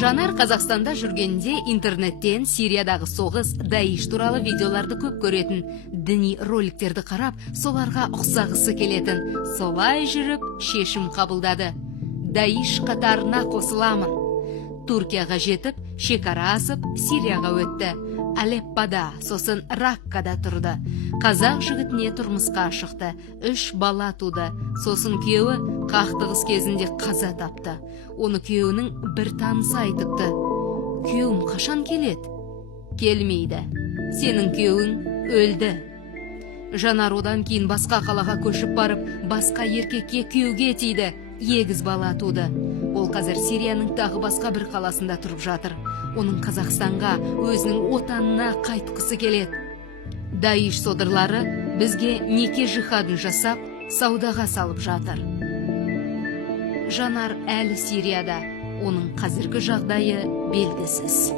Жанар Қазақстанда жүргенде интернеттен Сириядағы соғыс, Даиш туралы видеоларды көп көретін, діни роликтерді қарап, соларға ұқсағысы келетін. Солай жүріп, шешім қабылдады. Даиш қатарына қосыламын. Түркияға жетіп, шекара асып, Сирияға өтті. Алеппада, сосын Раккада тұрды. Қазақ жігітіне тұрмысқа шықты. 3 бала туды. Сосын күйеуі қақтығыс кезінде қаза тапты. Оны күйеуінің бір танысы айтыпты. Күйеуім қашан келеді? Келмейді. Сенің күйеуің өлді. Жанар одан кейін басқа қалаға көшіп барып, басқа еркекке күйеуге тиді. 8 бала туды. Ол қазір Сирияның тағы басқа бір қаласында тұрып жатыр. Оның Қазақстанға, өзінің отанына қайтқысы келеді. Даиш содырлары бізге неке жихадын жасап, саудаға салып жатыр. Жанар әлі Сирияда. Оның қазіргі жағдайы белгісіз.